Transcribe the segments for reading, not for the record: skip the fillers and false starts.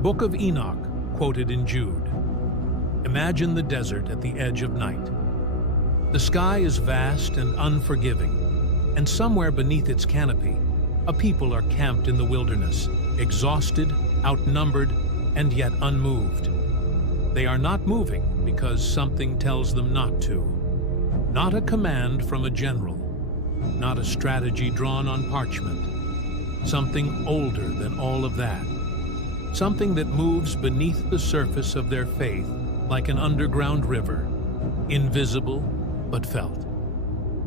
Book of Enoch, quoted in Jude. Imagine the desert at the edge of night. The sky is vast and unforgiving, and somewhere beneath its canopy, a people are camped in the wilderness, exhausted, outnumbered, and yet unmoved. They are not moving because something tells them not to. Not a command from a general, not a strategy drawn on parchment. Something older than all of that. Something that moves beneath the surface of their faith like an underground river, invisible but felt.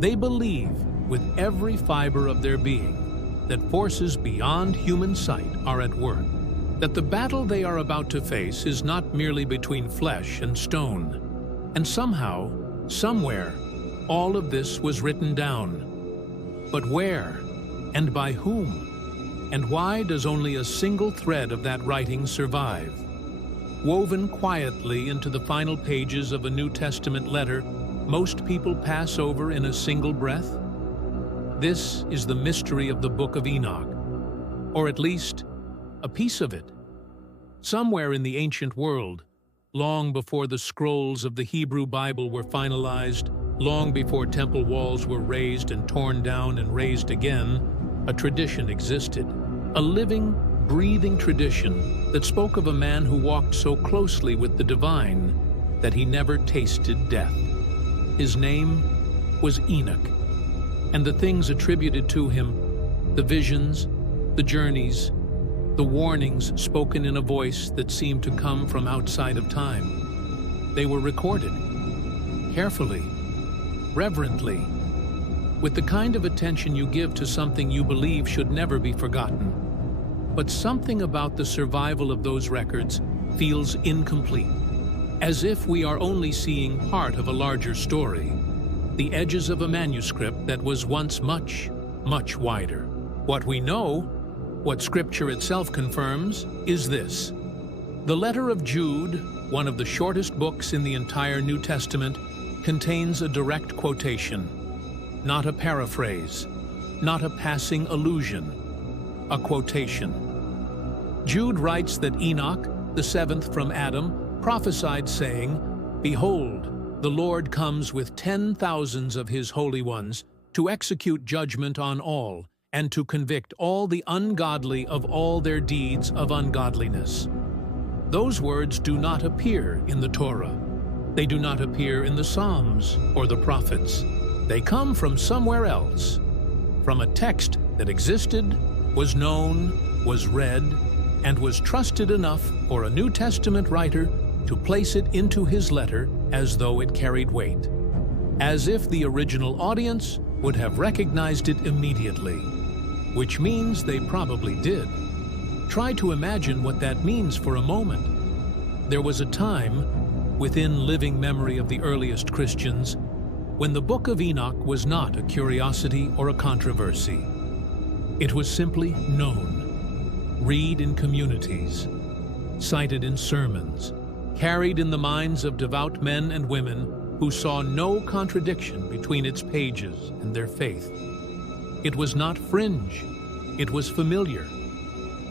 They believe with every fiber of their being that forces beyond human sight are at work, that the battle they are about to face is not merely between flesh and stone. And somehow, somewhere, all of this was written down. But where, and by whom? And why does only a single thread of that writing survive? Woven quietly into the final pages of a New Testament letter most people pass over in a single breath? This is the mystery of the Book of Enoch, or at least a piece of it. Somewhere in the ancient world, long before the scrolls of the Hebrew Bible were finalized, long before temple walls were raised and torn down and raised again, a tradition existed. A living, breathing tradition that spoke of a man who walked so closely with the divine that he never tasted death. His name was Enoch, and the things attributed to him, the visions, the journeys, the warnings spoken in a voice that seemed to come from outside of time, they were recorded, carefully, reverently, with the kind of attention you give to something you believe should never be forgotten. But something about the survival of those records feels incomplete, as if we are only seeing part of a larger story, the edges of a manuscript that was once much, much wider. What we know, what Scripture itself confirms, is this. The letter of Jude, one of the shortest books in the entire New Testament, contains a direct quotation. Not a paraphrase, not a passing allusion, a quotation. Jude writes that Enoch, the seventh from Adam, prophesied saying, "Behold, the Lord comes with 10,000s of his holy ones to execute judgment on all and to convict all the ungodly of all their deeds of ungodliness." Those words do not appear in the Torah. They do not appear in the Psalms or the prophets. They come from somewhere else, from a text that existed, was known, was read, and was trusted enough for a New Testament writer to place it into his letter as though it carried weight, as if the original audience would have recognized it immediately, which means they probably did. Try to imagine what that means for a moment. There was a time, within living memory of the earliest Christians, when the Book of Enoch was not a curiosity or a controversy. It was simply known, read in communities, cited in sermons, carried in the minds of devout men and women who saw no contradiction between its pages and their faith. It was not fringe, it was familiar.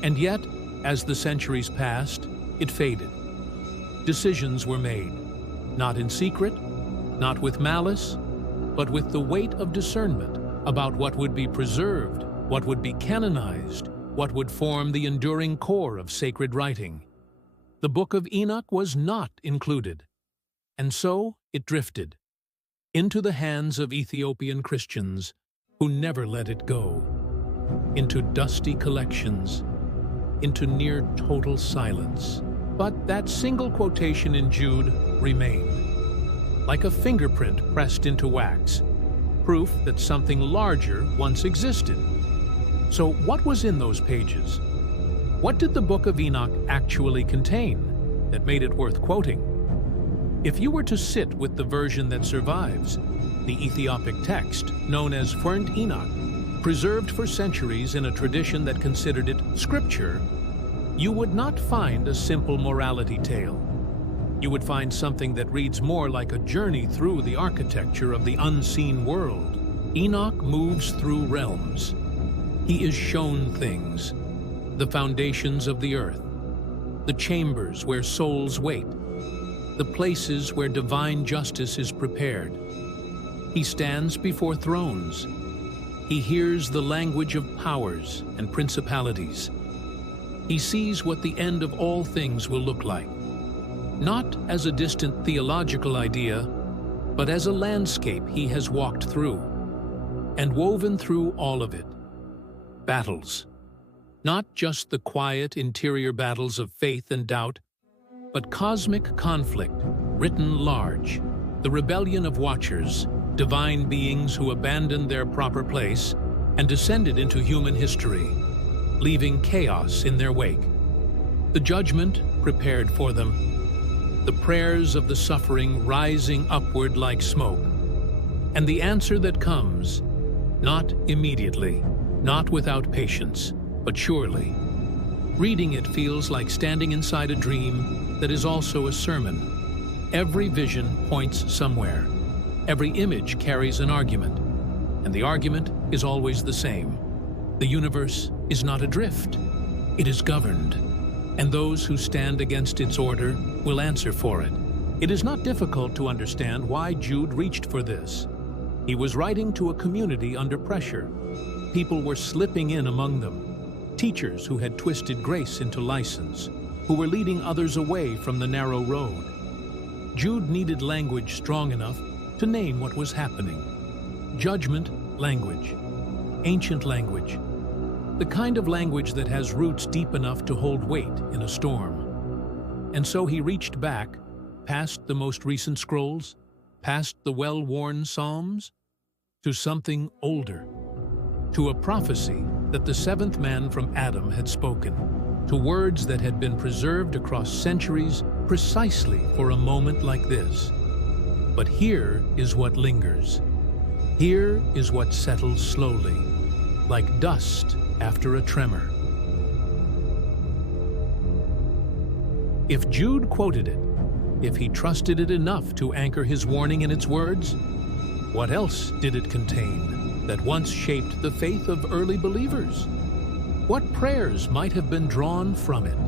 And yet, as the centuries passed, it faded. Decisions were made, not in secret, not with malice, but with the weight of discernment about what would be preserved, what would be canonized, what would form the enduring core of sacred writing. The Book of Enoch was not included, and so it drifted into the hands of Ethiopian Christians who never let it go, into dusty collections, into near total silence. But that single quotation in Jude remained, like a fingerprint pressed into wax, proof that something larger once existed. So what was in those pages? What did the Book of Enoch actually contain that made it worth quoting? If you were to sit with the version that survives, the Ethiopic text, known as Jude Enoch, preserved for centuries in a tradition that considered it scripture, you would not find a simple morality tale. You would find something that reads more like a journey through the architecture of the unseen world. Enoch moves through realms. He is shown things, the foundations of the earth, the chambers where souls wait, the places where divine justice is prepared. He stands before thrones. He hears the language of powers and principalities. He sees what the end of all things will look like, not as a distant theological idea, but as a landscape he has walked through, and woven through all of it. Battles. Not just the quiet interior battles of faith and doubt, but cosmic conflict, written large, the rebellion of watchers, divine beings who abandoned their proper place and descended into human history, leaving chaos in their wake. The judgment prepared for them, the prayers of the suffering rising upward like smoke, and the answer that comes, not immediately, not without patience, but surely. Reading it feels like standing inside a dream that is also a sermon. Every vision points somewhere. Every image carries an argument, and the argument is always the same. The universe is not adrift. It is governed, and those who stand against its order will answer for it. It is not difficult to understand why Jude reached for this. He was writing to a community under pressure. People were slipping in among them. Teachers who had twisted grace into license, who were leading others away from the narrow road. Jude needed language strong enough to name what was happening. Judgment language, ancient language, the kind of language that has roots deep enough to hold weight in a storm. And so he reached back, past the most recent scrolls, past the well-worn Psalms, to something older, to a prophecy that the seventh man from Adam had spoken, to words that had been preserved across centuries precisely for a moment like this. But here is what lingers. Here is what settles slowly, like dust after a tremor. If Jude quoted it, if he trusted it enough to anchor his warning in its words, what else did it contain that once shaped the faith of early believers? What prayers might have been drawn from it?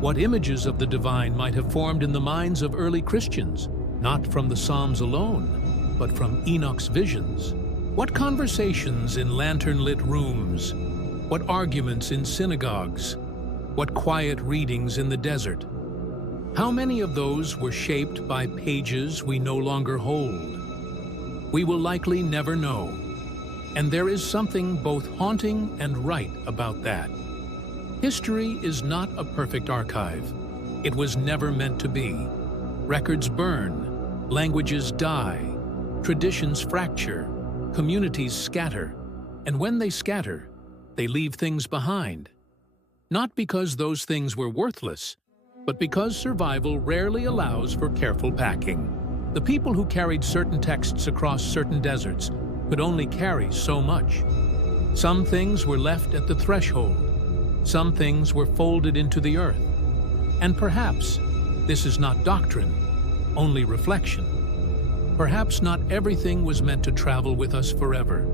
What images of the divine might have formed in the minds of early Christians, not from the Psalms alone, but from Enoch's visions? What conversations in lantern-lit rooms? What arguments in synagogues? What quiet readings in the desert? How many of those were shaped by pages we no longer hold? We will likely never know. And there is something both haunting and right about that. History is not a perfect archive. It was never meant to be. Records burn, languages die, traditions fracture, communities scatter, and when they scatter, they leave things behind. Not because those things were worthless, but because survival rarely allows for careful packing. The people who carried certain texts across certain deserts could only carry so much. Some things were left at the threshold. Some things were folded into the earth. And perhaps this is not doctrine, only reflection. Perhaps not everything was meant to travel with us forever.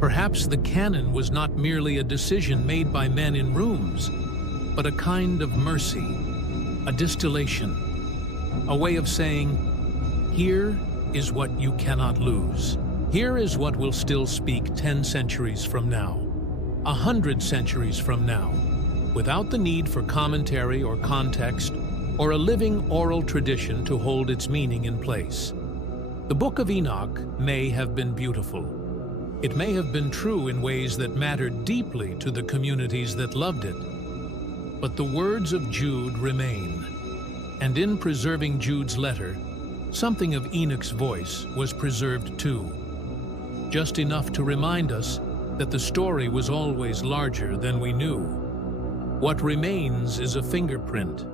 Perhaps the canon was not merely a decision made by men in rooms, but a kind of mercy, a distillation, a way of saying, here is what you cannot lose. Here is what will still speak 10 centuries from now, 100 centuries from now, without the need for commentary or context or a living oral tradition to hold its meaning in place. The Book of Enoch may have been beautiful. It may have been true in ways that mattered deeply to the communities that loved it. But the words of Jude remain. And in preserving Jude's letter, something of Enoch's voice was preserved too. Just enough to remind us that the story was always larger than we knew. What remains is a fingerprint,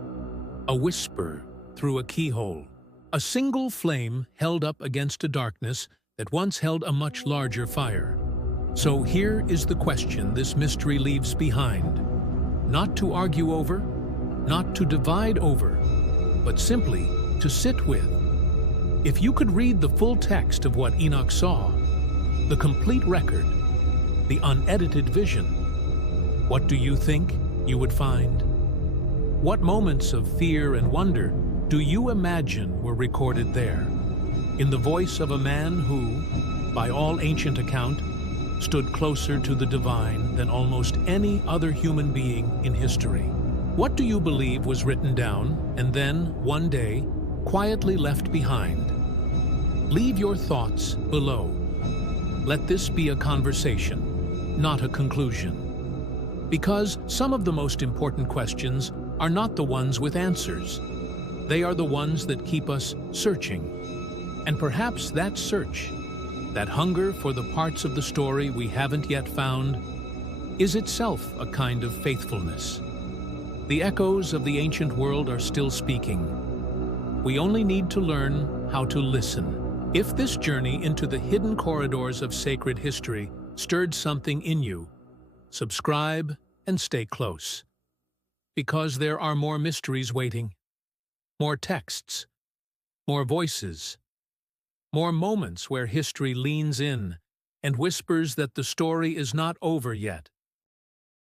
a whisper through a keyhole, a single flame held up against a darkness that once held a much larger fire. So here is the question this mystery leaves behind. Not to argue over, not to divide over, but simply to sit with. If you could read the full text of what Enoch saw, the complete record, the unedited vision, what do you think you would find? What moments of fear and wonder do you imagine were recorded there, in the voice of a man who, by all ancient account, stood closer to the divine than almost any other human being in history? What do you believe was written down and then, one day, quietly left behind? Leave your thoughts below. Let this be a conversation, not a conclusion. Because some of the most important questions are not the ones with answers. They are the ones that keep us searching. And perhaps that search, that hunger for the parts of the story we haven't yet found, is itself a kind of faithfulness. The echoes of the ancient world are still speaking. We only need to learn how to listen. If this journey into the hidden corridors of sacred history stirred something in you, subscribe and stay close. Because there are more mysteries waiting, more texts, more voices, more moments where history leans in and whispers that the story is not over yet.